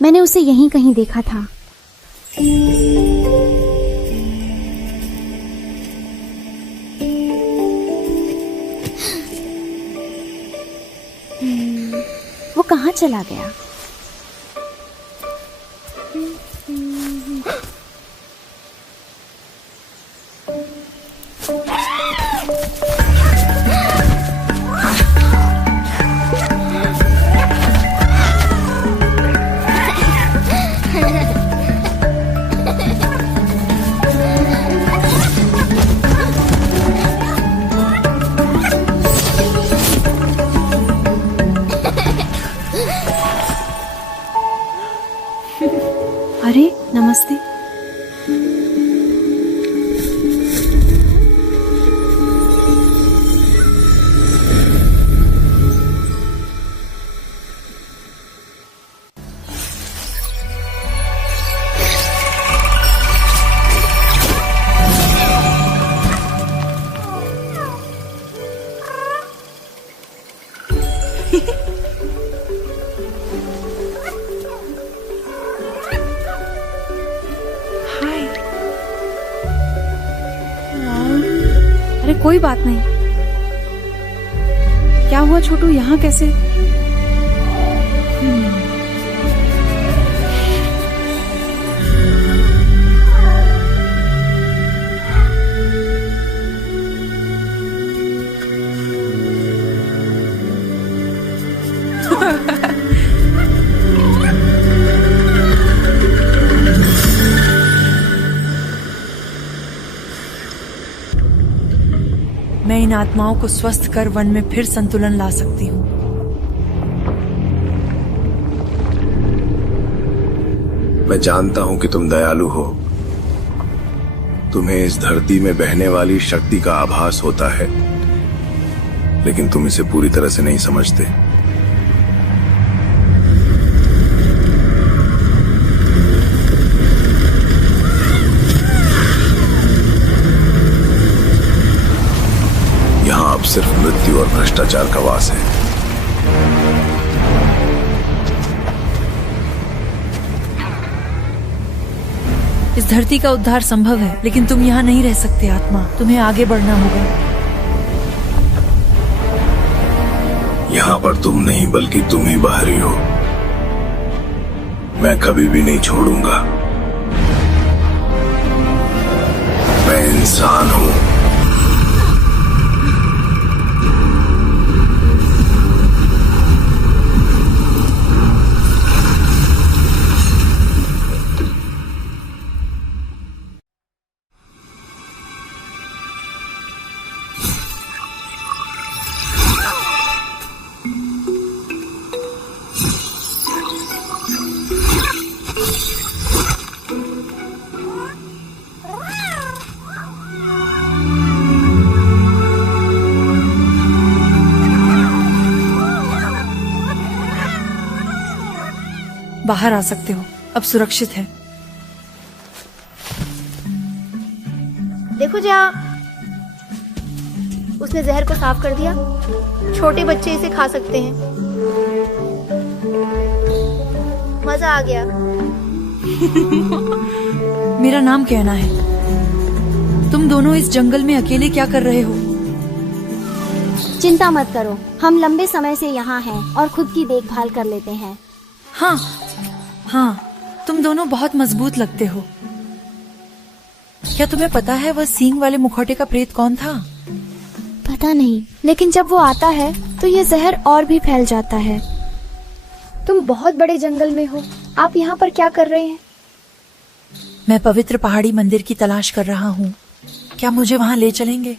मैंने उसे यहीं कहीं देखा था। वो कहाँ चला गया? अरे नमस्ते। अरे कोई बात नहीं। क्या हुआ छोटू, यहाँ कैसे? मैं इन आत्माओं को स्वस्थ कर वन में फिर संतुलन ला सकती हूँ। मैं जानता हूं कि तुम दयालु हो। तुम्हें इस धरती में बहने वाली शक्ति का आभास होता है, लेकिन तुम इसे पूरी तरह से नहीं समझते। अब सिर्फ मृत्यु और भ्रष्टाचार का वास है। इस धरती का उद्धार संभव है, लेकिन तुम यहाँ नहीं रह सकते आत्मा। तुम्हें आगे बढ़ना होगा। यहाँ पर तुम नहीं बल्कि तुम ही बाहरी हो। मैं कभी भी नहीं छोड़ूंगा। मैं इंसान हूँ। बाहर आ सकते हो, अब सुरक्षित है। देखो जा, उसने जहर को साफ कर दिया। छोटे बच्चे इसे खा सकते हैं। मजा आ गया। मेरा नाम कहना है। तुम दोनों इस जंगल में अकेले क्या कर रहे हो? चिंता मत करो, हम लंबे समय से यहाँ हैं और खुद की देखभाल कर लेते हैं। हाँ, तुम दोनों बहुत मजबूत लगते हो। क्या तुम्हें पता है वह सींग वाले मुखौटे का प्रेत कौन था? पता नहीं, लेकिन जब वो आता है तो ये जहर और भी फैल जाता है। तुम बहुत बड़े जंगल में हो, आप यहाँ पर क्या कर रहे हैं? मैं पवित्र पहाड़ी मंदिर की तलाश कर रहा हूँ। क्या मुझे वहाँ ले चलेंगे?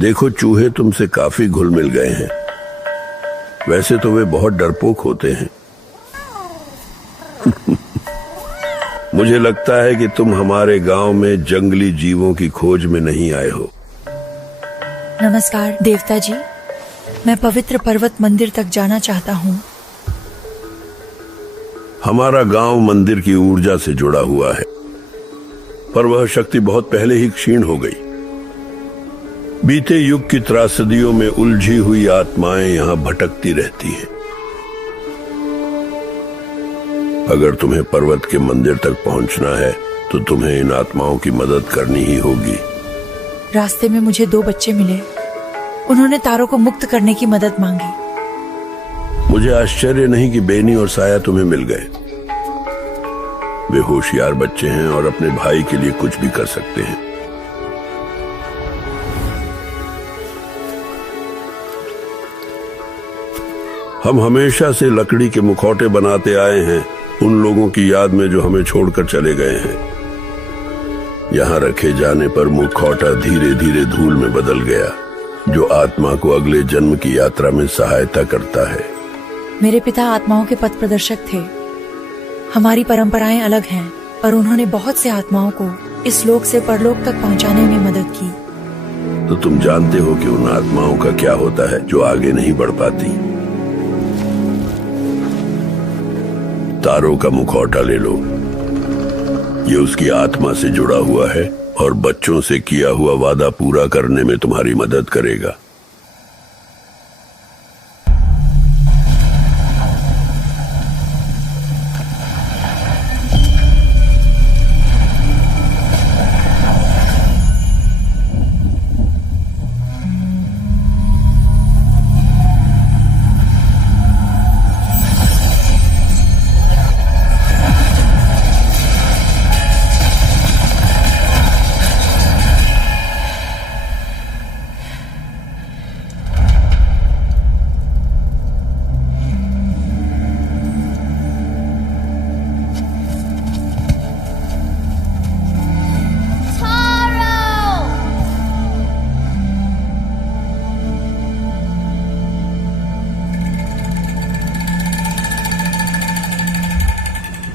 देखो, चूहे तुमसे काफी घुल मिल गए हैं। वैसे तो वे बहुत डरपोक होते हैं। मुझे लगता है कि तुम हमारे गांव में जंगली जीवों की खोज में नहीं आए हो। नमस्कार देवता जी, मैं पवित्र पर्वत मंदिर तक जाना चाहता हूँ। हमारा गांव मंदिर की ऊर्जा से जुड़ा हुआ है, पर वह शक्ति बहुत पहले ही क्षीण हो गई। बीते युग की त्रासदियों में उलझी हुई आत्माएं यहां भटकती रहती हैं। अगर तुम्हें पर्वत के मंदिर तक पहुंचना है तो तुम्हें इन आत्माओं की मदद करनी ही होगी। रास्ते में मुझे 2 बच्चे मिले। उन्होंने तारों को मुक्त करने की मदद मांगी। मुझे आश्चर्य नहीं कि बेनी और साया तुम्हें मिल गए। वे होशियार बच्चे हैं और अपने भाई के लिए कुछ भी कर सकते हैं। हम हमेशा से लकड़ी के मुखौटे बनाते आए हैं उन लोगों की याद में जो हमें छोड़कर चले गए हैं। यहाँ रखे जाने पर मुखौटा धीरे धीरे धूल में बदल गया, जो आत्मा को अगले जन्म की यात्रा में सहायता करता है। मेरे पिता आत्माओं के पथ प्रदर्शक थे। हमारी परंपराएं अलग हैं, पर उन्होंने बहुत से आत्माओं को इस लोक से परलोक तक पहुंचाने में मदद की। तो तुम जानते हो कि उन आत्माओं का क्या होता है जो आगे नहीं बढ़ पाती। तारों का मुखौटा ले लो, ये उसकी आत्मा से जुड़ा हुआ है और बच्चों से किया हुआ वादा पूरा करने में तुम्हारी मदद करेगा।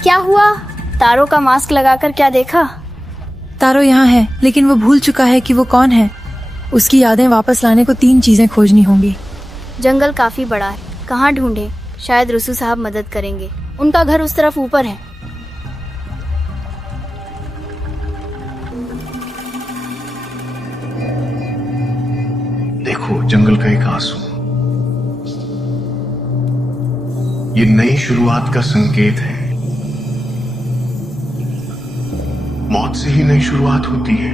क्या हुआ? तारों का मास्क लगाकर क्या देखा? तारो यहाँ है, लेकिन वो भूल चुका है कि वो कौन है। उसकी यादें वापस लाने को 3 चीजें खोजनी होंगी। जंगल काफी बड़ा है, कहाँ ढूंढे? शायद रुसू साहब मदद करेंगे। उनका घर उस तरफ ऊपर है। देखो, जंगल का एक आंसू, ये नई शुरुआत का संकेत है। मौत से ही नई शुरुआत होती है।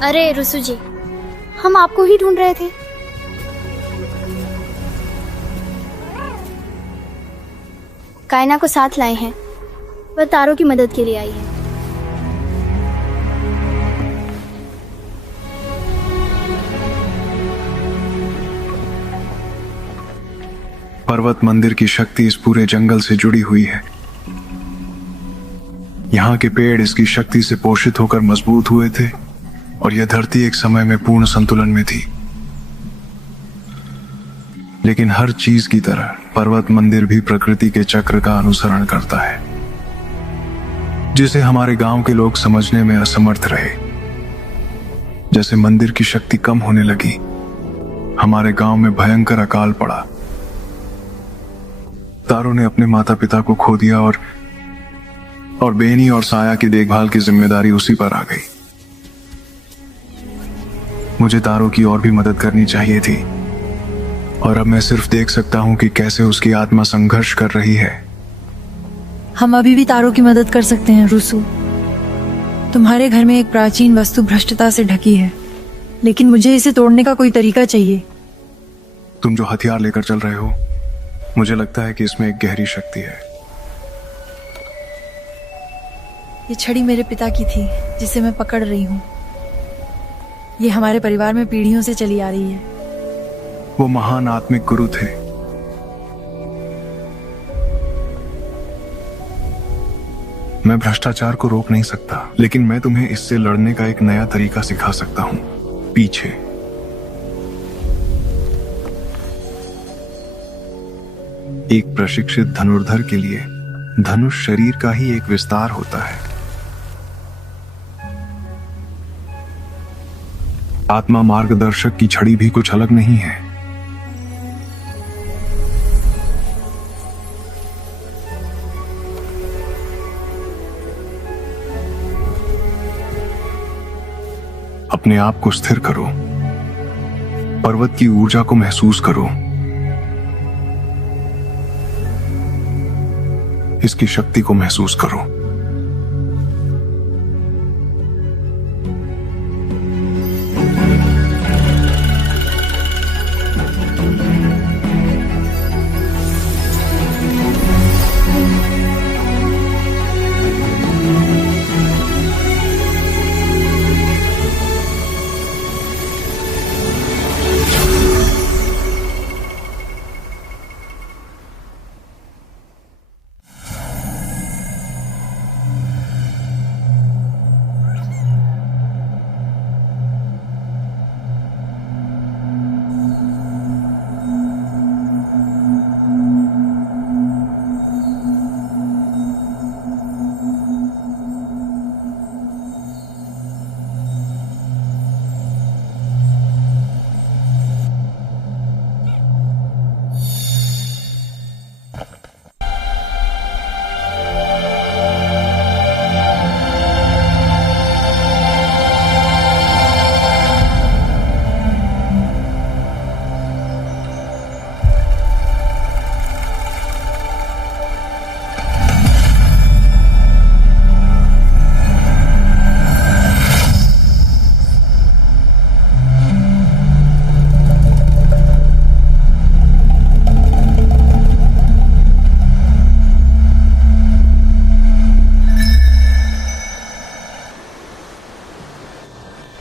अरे रुसू जी, हम आपको ही ढूंढ रहे थे। कायना को साथ लाए हैं, वह तारों की मदद के लिए आई है। पर्वत मंदिर की शक्ति इस पूरे जंगल से जुड़ी हुई है। यहाँ के पेड़ इसकी शक्ति से पोषित होकर मजबूत हुए थे और यह धरती एक समय में पूर्ण संतुलन में थी। लेकिन हर चीज की तरह पर्वत मंदिर भी प्रकृति के चक्र का अनुसरण करता है, जिसे हमारे गांव के लोग समझने में असमर्थ रहे। जैसे मंदिर की शक्ति कम होने लगी, हमारे गांव में भयंकर अकाल पड़ा। तारों ने अपने माता पिता को खो दिया और बेनी और साया की देखभाल की जिम्मेदारी उसी पर आ गई। मुझे तारों की और भी मदद करनी चाहिए थी, और अब मैं सिर्फ देख सकता हूं कि कैसे उसकी आत्मा संघर्ष कर रही है। हम अभी भी तारों की मदद कर सकते हैं रुसू। तुम्हारे घर में एक प्राचीन वस्तु भ्रष्टता से ढकी है, लेकिन मुझे इसे तोड़ने का कोई तरीका चाहिए। तुम जो हथियार लेकर चल रहे हो, मुझे लगता है कि इसमें एक गहरी शक्ति है। ये छड़ी मेरे पिता की थी, जिसे मैं पकड़ रही हूँ। ये हमारे परिवार में पीढ़ियों से चली आ रही है। वो महान आत्मिक गुरु थे। मैं भ्रष्टाचार को रोक नहीं सकता, लेकिन मैं तुम्हें इससे लड़ने का एक नया तरीका सिखा सकता हूँ। पीछे। एक प्रशिक्षित धनुर्धर के लिए धनुष शरीर का ही एक विस्तार होता है। आत्मा मार्गदर्शक की छड़ी भी कुछ अलग नहीं है। अपने आप को स्थिर करो, पर्वत की ऊर्जा को महसूस करो, इसकी शक्ति को महसूस करो।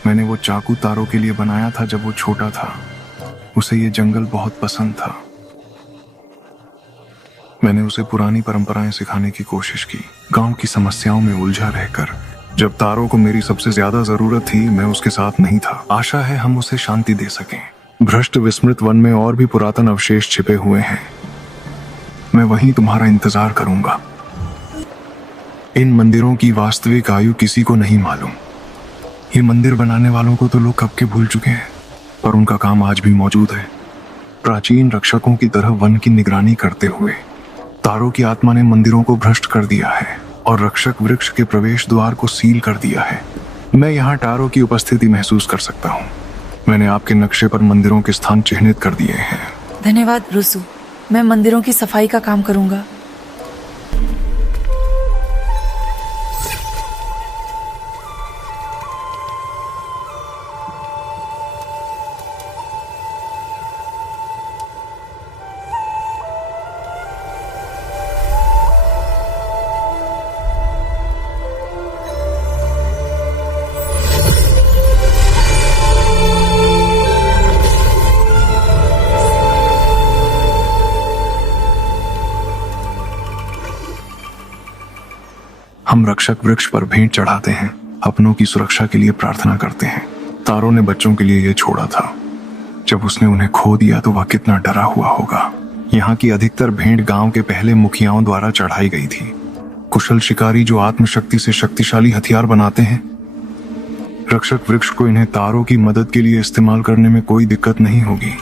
मैंने वो चाकू तारों के लिए बनाया था जब वो छोटा था। उसे ये जंगल बहुत पसंद था। मैंने उसे पुरानी परंपराएं सिखाने की कोशिश की, गांव की समस्याओं में उलझा रहकर। जब तारों को मेरी सबसे ज्यादा जरूरत थी, मैं उसके साथ नहीं था। आशा है हम उसे शांति दे सकें। भ्रष्ट विस्मृत वन में और भी पुरातन अवशेष छिपे हुए हैं। मैं वहीं तुम्हारा इंतजार करूंगा। इन मंदिरों की वास्तविक आयु किसी को नहीं मालूम। ये मंदिर बनाने वालों को तो लोग कब के भूल चुके हैं, पर उनका काम आज भी मौजूद है। प्राचीन रक्षकों की तरह वन की निगरानी करते हुए तारों की आत्मा ने मंदिरों को भ्रष्ट कर दिया है और रक्षक वृक्ष के प्रवेश द्वार को सील कर दिया है। मैं यहाँ तारों की उपस्थिति महसूस कर सकता हूँ। मैंने आपके नक्शे पर मंदिरों के स्थान चिन्हित कर दिए हैं। धन्यवाद रुसु, मैं मंदिरों की सफाई का काम करूंगा। हम रक्षक वृक्ष पर भेंट चढ़ाते हैं, अपनों की सुरक्षा के लिए प्रार्थना करते हैं। तारों ने बच्चों के लिए यह छोड़ा था। जब उसने उन्हें खो दिया तो वह कितना डरा हुआ होगा। यहाँ की अधिकतर भेंट गांव के पहले मुखियाओं द्वारा चढ़ाई गई थी। कुशल शिकारी जो आत्मशक्ति से शक्तिशाली हथियार बनाते हैं। रक्षक वृक्ष को इन्हें तारों की मदद के लिए इस्तेमाल करने में कोई दिक्कत नहीं होगी।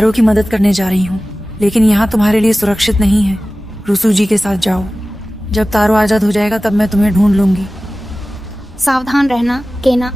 तारो की मदद करने जा रही हूँ, लेकिन यहाँ तुम्हारे लिए सुरक्षित नहीं है। रुसू जी के साथ जाओ। जब तारो आजाद हो जाएगा तब मैं तुम्हें ढूंढ लूंगी। सावधान रहना केना।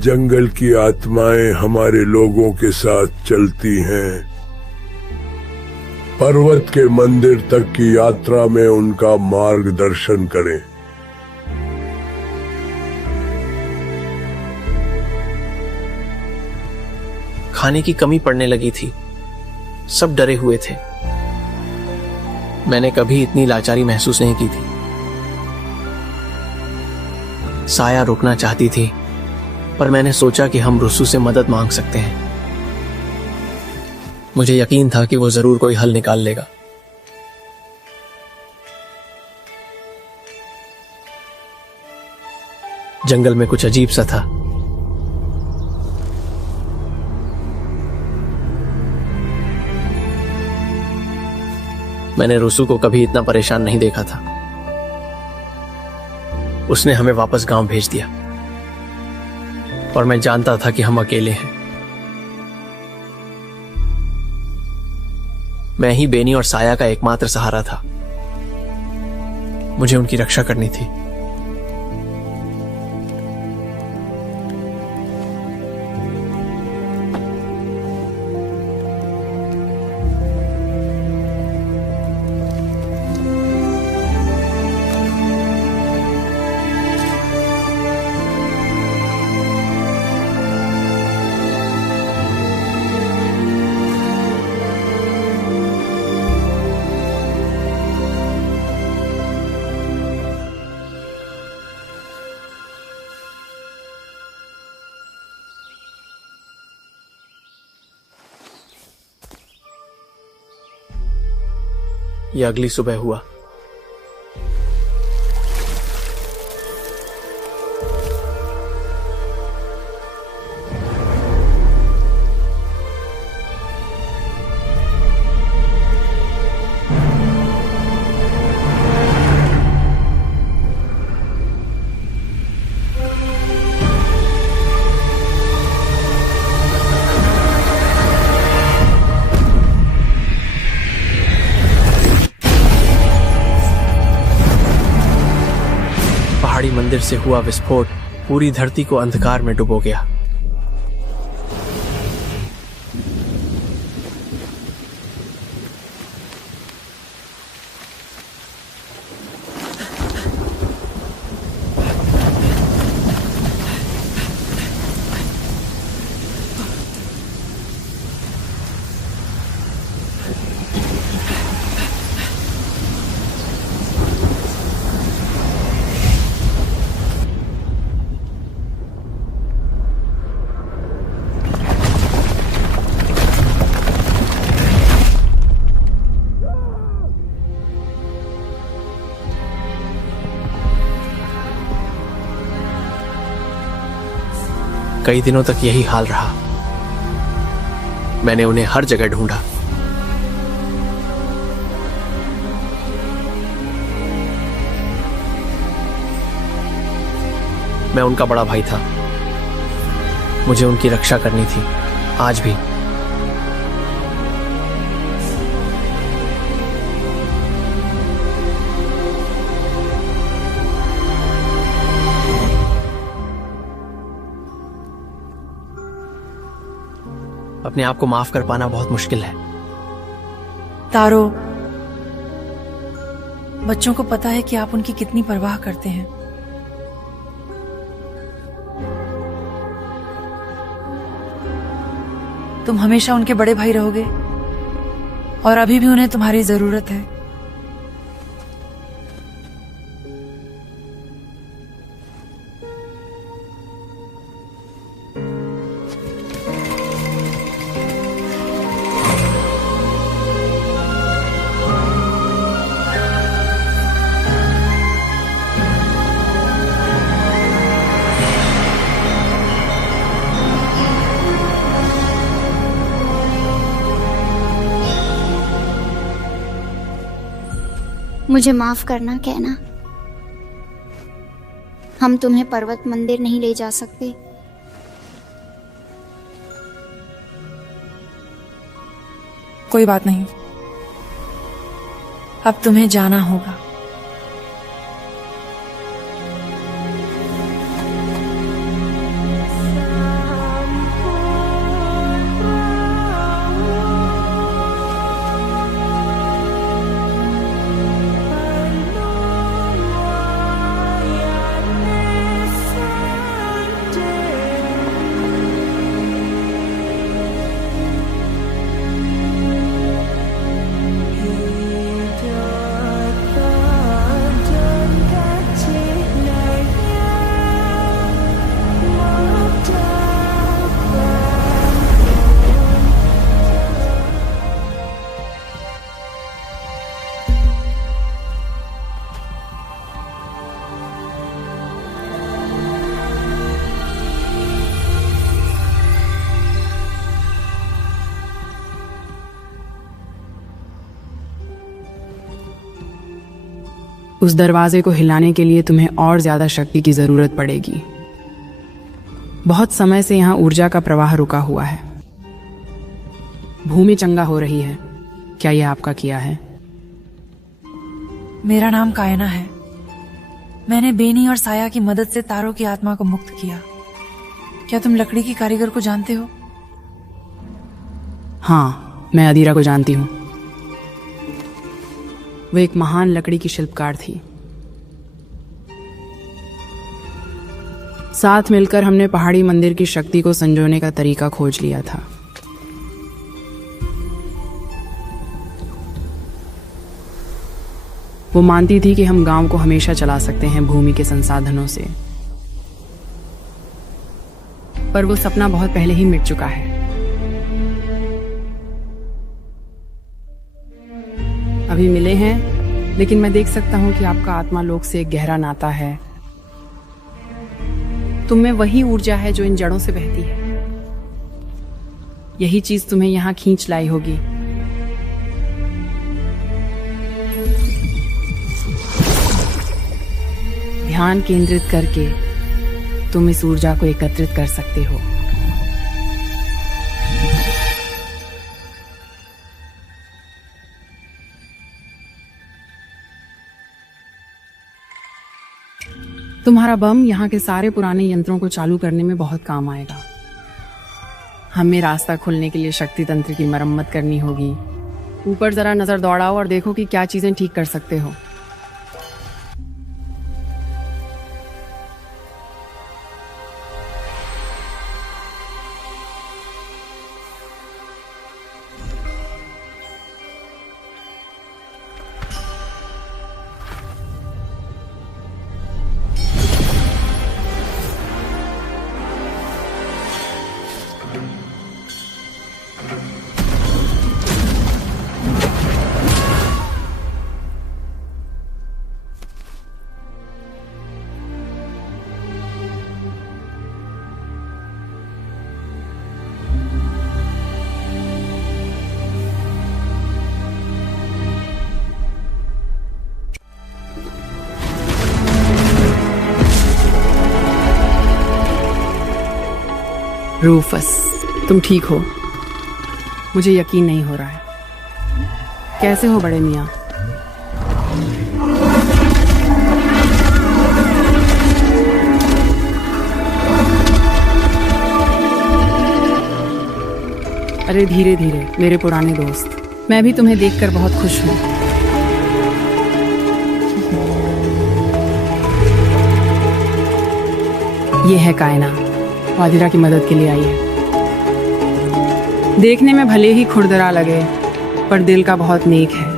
जंगल की आत्माएं हमारे लोगों के साथ चलती हैं। पर्वत के मंदिर तक की यात्रा में उनका मार्गदर्शन करें। खाने की कमी पड़ने लगी थी। सब डरे हुए थे। मैंने कभी इतनी लाचारी महसूस नहीं की थी। साया रुकना चाहती थी, पर मैंने सोचा कि हम रुसू से मदद मांग सकते हैं। मुझे यकीन था कि वो जरूर कोई हल निकाल लेगा। जंगल में कुछ अजीब सा था। मैंने रुसू को कभी इतना परेशान नहीं देखा था। उसने हमें वापस गांव भेज दिया, और मैं जानता था कि हम अकेले हैं। मैं ही बेनी और साया का एकमात्र सहारा था। मुझे उनकी रक्षा करनी थी। यह अगली सुबह हुआ। पहाड़ी मंदिर से हुआ विस्फोट पूरी धरती को अंधकार में डुबो गया। कई दिनों तक यही हाल रहा। मैंने उन्हें हर जगह ढूंढा। मैं उनका बड़ा भाई था, मुझे उनकी रक्षा करनी थी, आज भी। अपने आप को माफ कर पाना बहुत मुश्किल है। तारो, बच्चों को पता है कि आप उनकी कितनी परवाह करते हैं। तुम हमेशा उनके बड़े भाई रहोगे और अभी भी उन्हें तुम्हारी जरूरत है। मुझे माफ करना कहना, हम तुम्हें पर्वत मंदिर नहीं ले जा सकते। कोई बात नहीं, अब तुम्हें जाना होगा। उस दरवाजे को हिलाने के लिए तुम्हें और ज्यादा शक्ति की जरूरत पड़ेगी। बहुत समय से यहां ऊर्जा का प्रवाह रुका हुआ है। भूमि चंगा हो रही है। क्या यह आपका किया है? मेरा नाम कायना है। मैंने बेनी और साया की मदद से तारों की आत्मा को मुक्त किया। क्या तुम लकड़ी की कारीगर को जानते हो? हाँ, मैं अदीरा को जानती हूँ। वो एक महान लकड़ी की शिल्पकार थी। साथ मिलकर हमने पहाड़ी मंदिर की शक्ति को संजोने का तरीका खोज लिया था। वो मानती थी कि हम गांव को हमेशा चला सकते हैं भूमि के संसाधनों से, पर वो सपना बहुत पहले ही मिट चुका है। अभी मिले हैं, लेकिन मैं देख सकता हूं कि आपका आत्मा लोक से एक गहरा नाता है। तुम में वही ऊर्जा है जो इन जड़ों से बहती है। यही चीज तुम्हें यहां खींच लाई होगी। ध्यान केंद्रित करके तुम इस ऊर्जा को एकत्रित कर सकते हो। तुम्हारा बम यहाँ के सारे पुराने यंत्रों को चालू करने में बहुत काम आएगा। हमें रास्ता खोलने के लिए शक्ति तंत्र की मरम्मत करनी होगी। ऊपर जरा नजर दौड़ाओ और देखो कि क्या चीजें ठीक कर सकते हो। रूफस, तुम ठीक हो? मुझे यकीन नहीं हो रहा है। कैसे हो बड़े मियाँ? अरे धीरे धीरे मेरे पुराने दोस्त, मैं भी तुम्हें देखकर बहुत खुश हूँ। ये है कायना, वादिरा की मदद के लिए आई है। देखने में भले ही खुरदरा लगे, पर दिल का बहुत नेक है।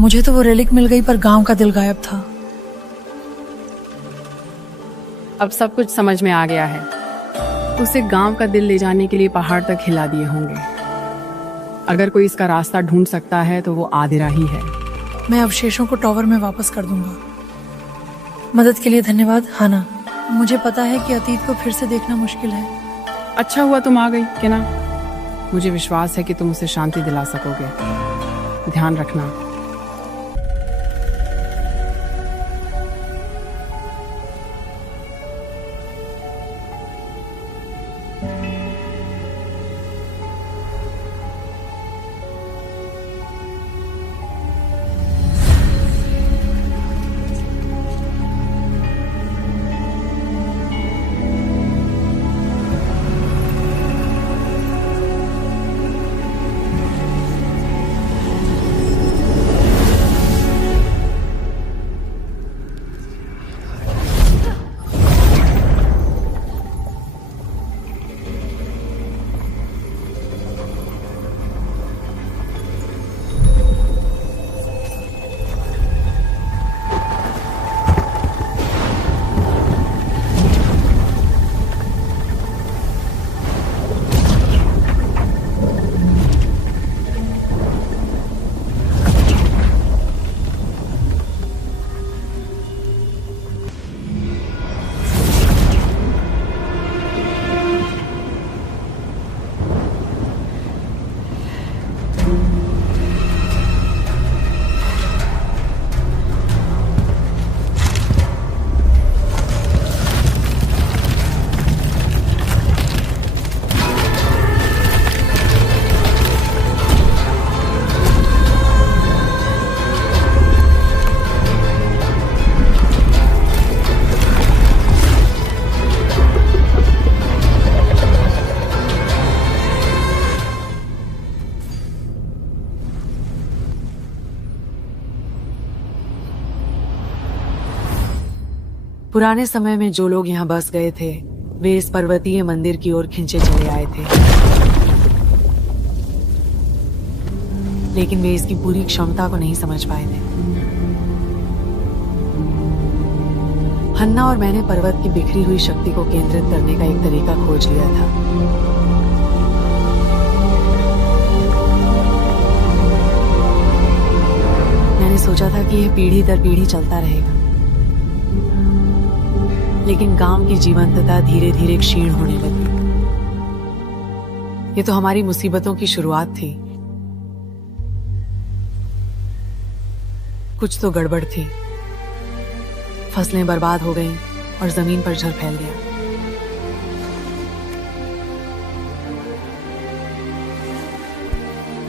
मुझे तो वो रेलिक मिल गई, पर गांव का दिल गायब था। अब सब कुछ समझ में आ गया है। उसे गांव का दिल ले जाने के लिए पहाड़ तक हिला दिए होंगे। अगर कोई इसका रास्ता ढूंढ सकता है तो वो आदिरा ही है। मैं अवशेषों को टॉवर में वापस कर दूंगा। मदद के लिए धन्यवाद हाना। मुझे पता है कि अतीत को फिर से देखना मुश्किल है। अच्छा हुआ तुम आ गई केना। मुझे विश्वास है कि तुम उसे शांति दिला सकोगे। ध्यान रखना। पुराने समय में जो लोग यहाँ बस गए थे वे इस पर्वतीय मंदिर की ओर खिंचे चले आए थे, लेकिन वे इसकी पूरी क्षमता को नहीं समझ पाए थे। हन्ना और मैंने पर्वत की बिखरी हुई शक्ति को केंद्रित करने का एक तरीका खोज लिया था। मैंने सोचा था कि यह पीढ़ी दर पीढ़ी चलता रहेगा, लेकिन गांव की जीवंतता धीरे धीरे क्षीण होने लगी। ये तो हमारी मुसीबतों की शुरुआत थी। कुछ तो गड़बड़ थी। फसलें बर्बाद हो गईं और जमीन पर जल फैल गया।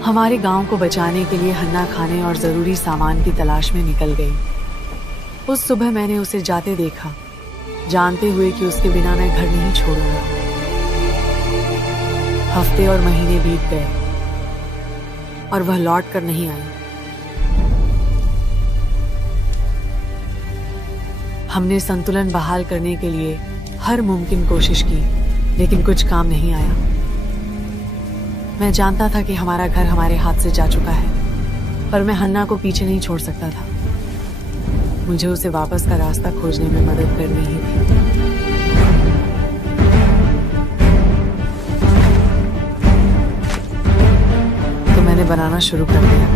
हमारे गांव को बचाने के लिए हन्ना खाने और जरूरी सामान की तलाश में निकल गई। उस सुबह मैंने उसे जाते देखा, जानते हुए कि उसके बिना मैं घर नहीं छोड़ूंगा। हफ्ते और महीने बीत गए और वह लौट कर नहीं आई। हमने संतुलन बहाल करने के लिए हर मुमकिन कोशिश की, लेकिन कुछ काम नहीं आया। मैं जानता था कि हमारा घर हमारे हाथ से जा चुका है, पर मैं हन्ना को पीछे नहीं छोड़ सकता था। मुझे उसे वापस का रास्ता खोजने में मदद करनी ही थी। तो मैंने बनाना शुरू कर दिया।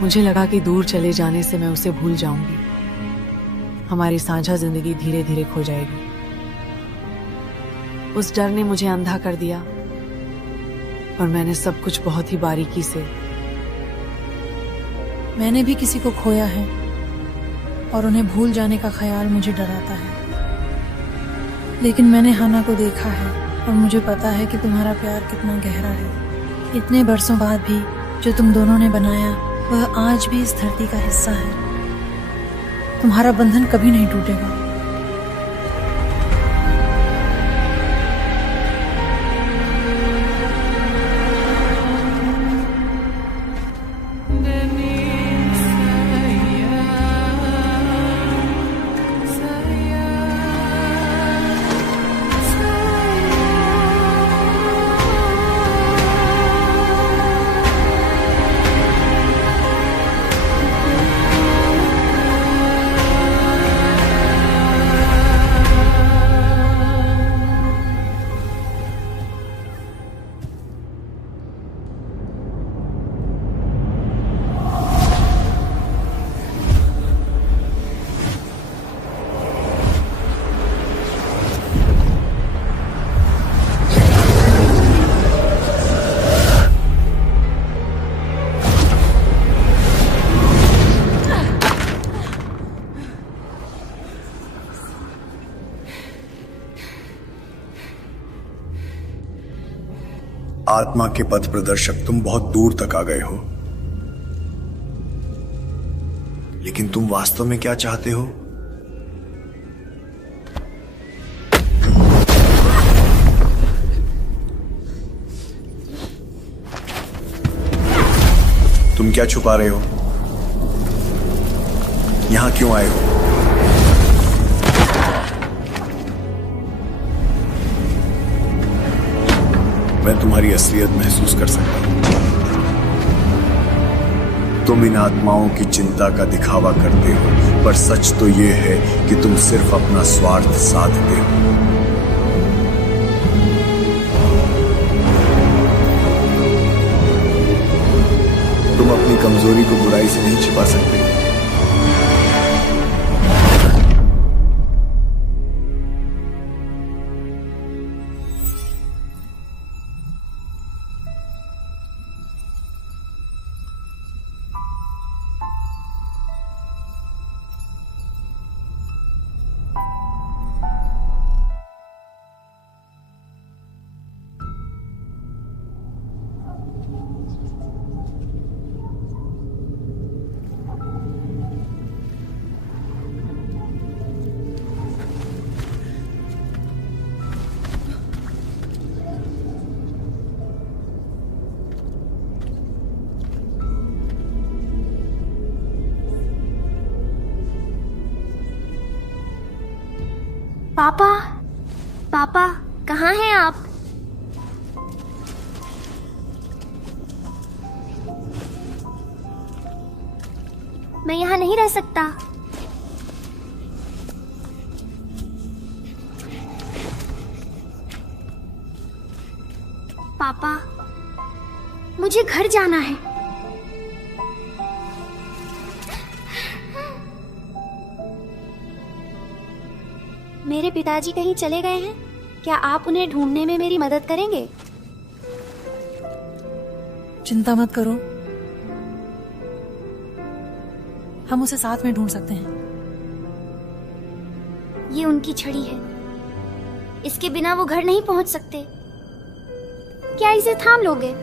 मुझे लगा कि दूर चले जाने से मैं उसे भूल जाऊंगी, हमारी साझा जिंदगी धीरे धीरे खो जाएगी। उस डर ने मुझे अंधा कर दिया और मैंने सब कुछ बहुत ही बारीकी से। मैंने भी किसी को खोया है और उन्हें भूल जाने का ख्याल मुझे डराता है, लेकिन मैंने हन्ना को देखा है और मुझे पता है कि तुम्हारा प्यार कितना गहरा है। इतने बरसों बाद भी जो तुम दोनों ने बनाया वह आज भी इस धरती का हिस्सा है। तुम्हारा बंधन कभी नहीं टूटेगा। आत्मा के पथ प्रदर्शक, तुम बहुत दूर तक आ गए हो, लेकिन तुम वास्तव में क्या चाहते हो? तुम क्या छुपा रहे हो? यहां क्यों आए हो? मैं तुम्हारी असलियत महसूस कर सकता हूं। तुम इन आत्माओं की चिंता का दिखावा करते हो, पर सच तो यह है कि तुम सिर्फ अपना स्वार्थ साधते हो। तुम अपनी कमजोरी को बुराई से नहीं छिपा सकते। पापा, पापा, कहाँ हैं आप? मैं यहाँ नहीं रह सकता। पापा, मुझे घर जाना है। मेरे पिताजी कहीं चले गए हैं? क्या आप उन्हें ढूंढने में मेरी मदद करेंगे? चिंता मत करो, हम उसे साथ में ढूंढ सकते हैं। ये उनकी छड़ी है, इसके बिना वो घर नहीं पहुंच सकते। क्या इसे थाम लोगे?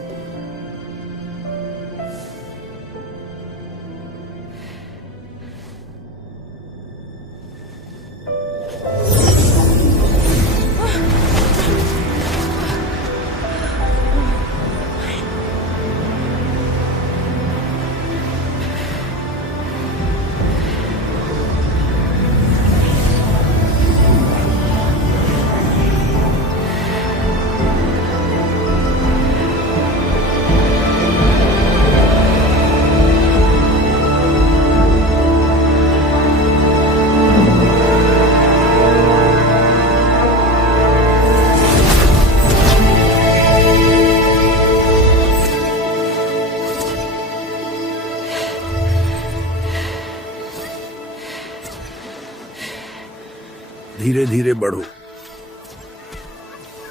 धीरे धीरे बढ़ो।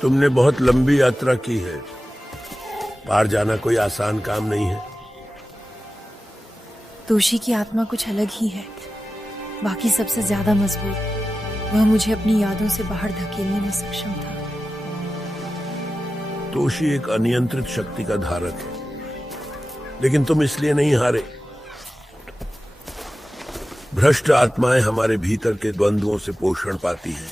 तुमने बहुत लंबी यात्रा की है, पार जाना कोई आसान काम नहीं है। तोशी की आत्मा कुछ अलग ही है, बाकी सबसे ज्यादा मजबूत। वह मुझे अपनी यादों से बाहर धकेलने में सक्षम था। तोशी एक अनियंत्रित शक्ति का धारक है, लेकिन तुम इसलिए नहीं हारे। भ्रष्ट आत्माएं हमारे भीतर के द्वंद्वों से पोषण पाती हैं।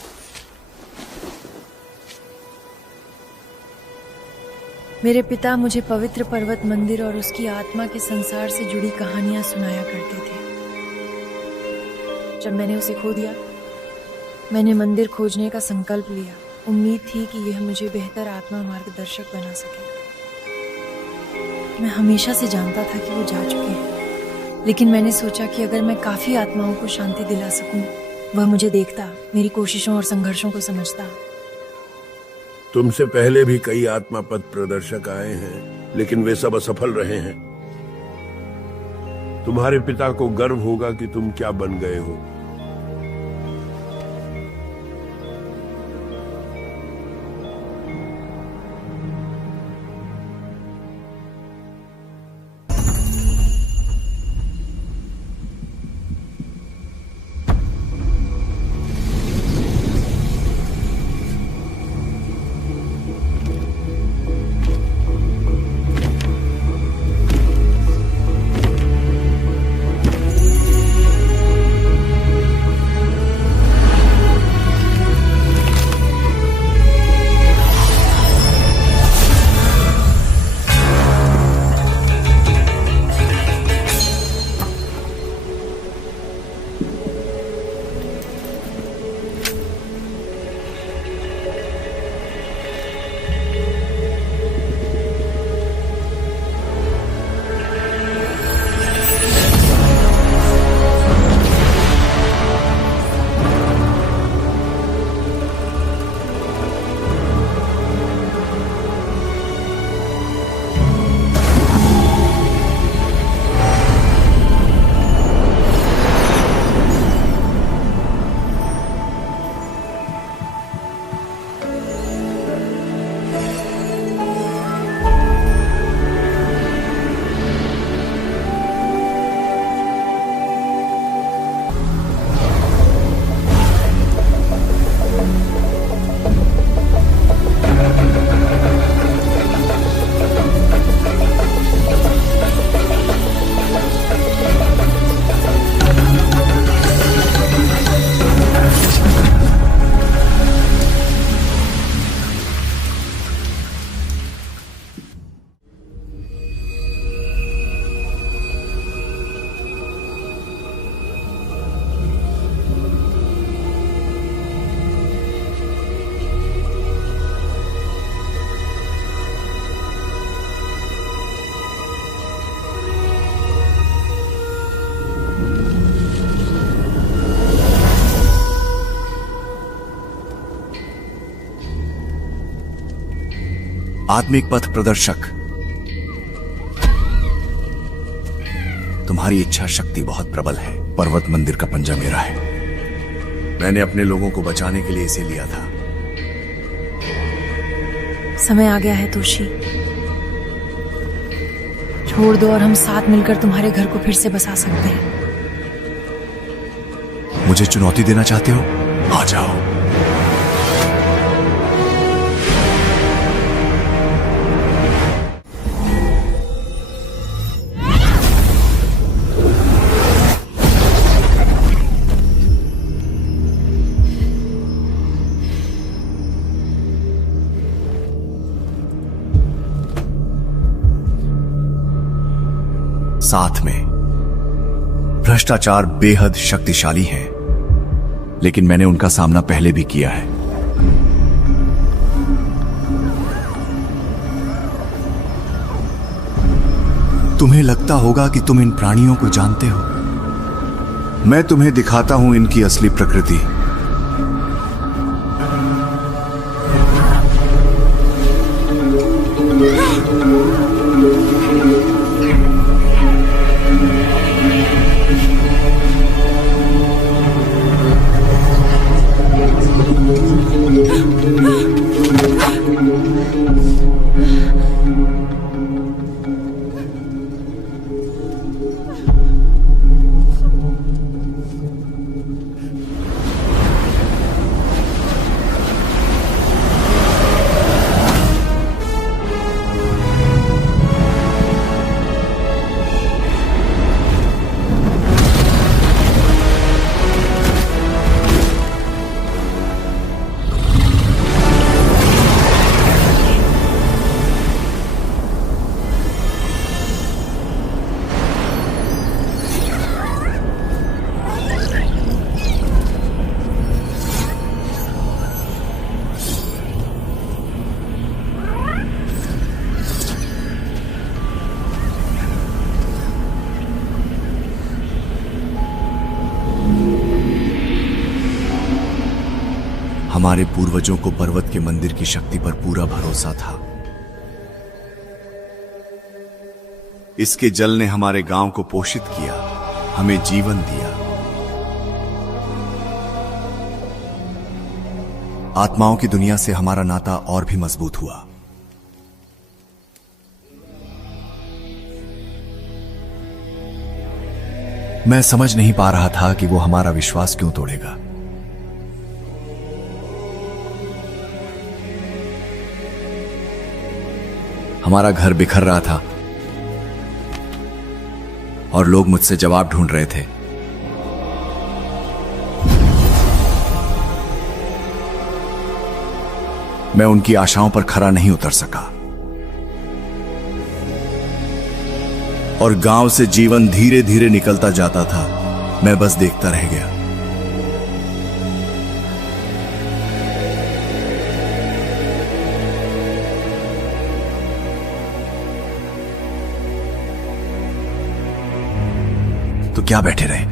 मेरे पिता मुझे पवित्र पर्वत मंदिर और उसकी आत्मा के संसार से जुड़ी कहानियां सुनाया करते थे। जब मैंने उसे खो दिया, मैंने मंदिर खोजने का संकल्प लिया। उम्मीद थी कि यह मुझे बेहतर आत्मा मार्गदर्शक बना सके। मैं हमेशा से जानता था कि वो जा चुके हैं, लेकिन मैंने सोचा कि अगर मैं काफी आत्माओं को शांति दिला सकूं, वह मुझे देखता, मेरी कोशिशों और संघर्षों को समझता। तुमसे पहले भी कई आत्मा पथ प्रदर्शक आए हैं, लेकिन वे सब असफल रहे हैं। तुम्हारे पिता को गर्व होगा कि तुम क्या बन गए हो। आत्मिक पथ प्रदर्शक, तुम्हारी इच्छा शक्ति बहुत प्रबल है। पर्वत मंदिर का पंजा मेरा है। मैंने अपने लोगों को बचाने के लिए इसे लिया था। समय आ गया है तोशी, छोड़ दो और हम साथ मिलकर तुम्हारे घर को फिर से बसा सकते हैं। मुझे चुनौती देना चाहते हो? आ जाओ। साथ में भ्रष्टाचार बेहद शक्तिशाली है, लेकिन मैंने उनका सामना पहले भी किया है। तुम्हें लगता होगा कि तुम इन प्राणियों को जानते हो। मैं तुम्हें दिखाता हूं इनकी असली प्रकृति। हमारे पूर्वजों को पर्वत के मंदिर की शक्ति पर पूरा भरोसा था। इसके जल ने हमारे गांव को पोषित किया, हमें जीवन दिया। आत्माओं की दुनिया से हमारा नाता और भी मजबूत हुआ। मैं समझ नहीं पा रहा था कि वो हमारा विश्वास क्यों तोड़ेगा। हमारा घर बिखर रहा था और लोग मुझसे जवाब ढूंढ रहे थे। मैं उनकी आशाओं पर खरा नहीं उतर सका और गांव से जीवन धीरे धीरे निकलता जाता था। मैं बस देखता रह गया। तो क्या बैठे रहे?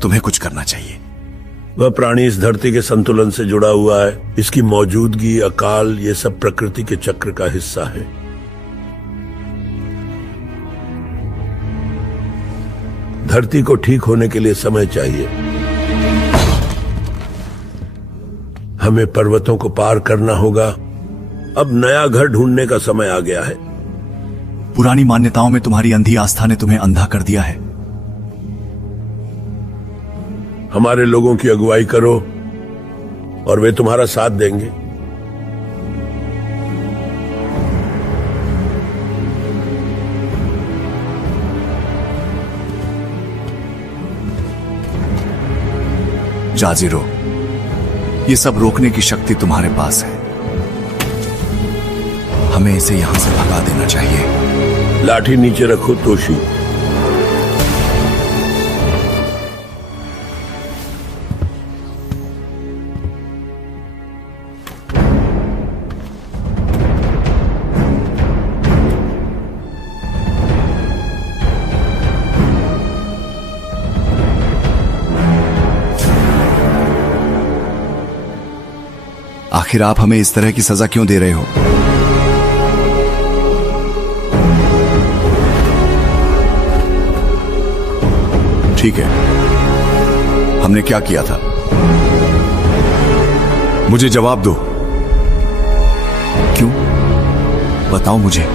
तुम्हें कुछ करना चाहिए। वह प्राणी इस धरती के संतुलन से जुड़ा हुआ है। इसकी मौजूदगी, अकाल, ये सब प्रकृति के चक्र का हिस्सा है। धरती को ठीक होने के लिए समय चाहिए। हमें पर्वतों को पार करना होगा। अब नया घर ढूंढने का समय आ गया है। पुरानी मान्यताओं में तुम्हारी अंधी आस्था ने तुम्हें अंधा कर दिया है। हमारे लोगों की अगुवाई करो और वे तुम्हारा साथ देंगे। जाजिरो, ये सब रोकने की शक्ति तुम्हारे पास है। हमें इसे यहां से भगा देना चाहिए। लाठी नीचे रखो तोशी। आखिर आप हमें इस तरह की सजा क्यों दे रहे हो? ठीक है, हमने क्या किया था? मुझे जवाब दो। क्यों? बताओ मुझे।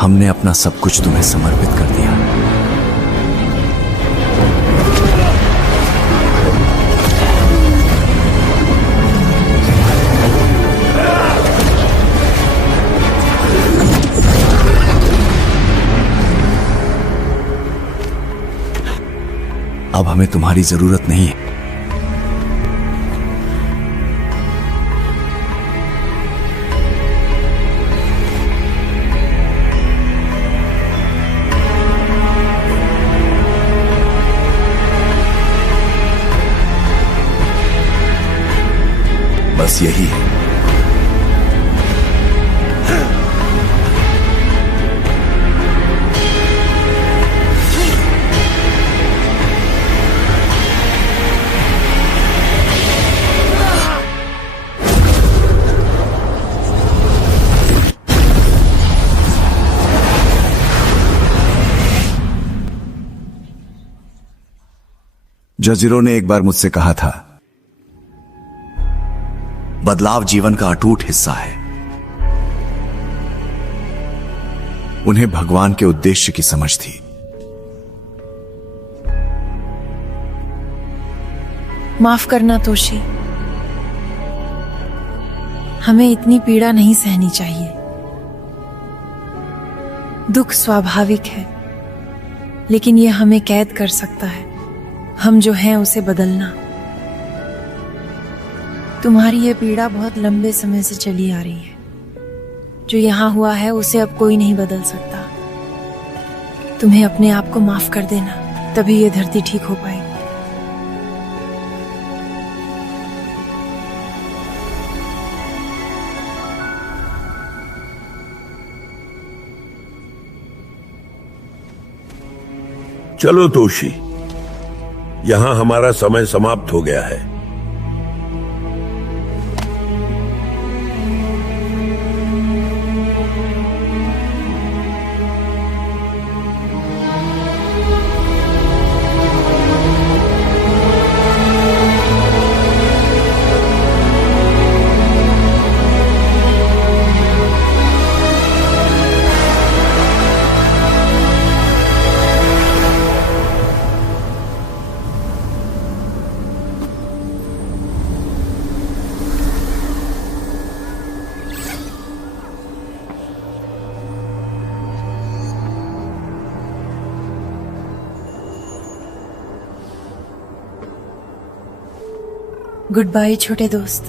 हमने अपना सब कुछ तुम्हें समर्पित कर दिया। अब हमें तुम्हारी जरूरत नहीं है। बस यही है। जजीरो ने एक बार मुझसे कहा था, बदलाव जीवन का अटूट हिस्सा है। उन्हें भगवान के उद्देश्य की समझ थी। माफ करना तोशी, हमें इतनी पीड़ा नहीं सहनी चाहिए। दुख स्वाभाविक है, लेकिन यह हमें कैद कर सकता है। हम जो हैं उसे बदलना। तुम्हारी यह पीड़ा बहुत लंबे समय से चली आ रही है। जो यहां हुआ है उसे अब कोई नहीं बदल सकता। तुम्हें अपने आप को माफ कर देना, तभी यह धरती ठीक हो पाएगी। चलो तोशी, यहां हमारा समय समाप्त हो गया है। गुड बाय छोटे दोस्त।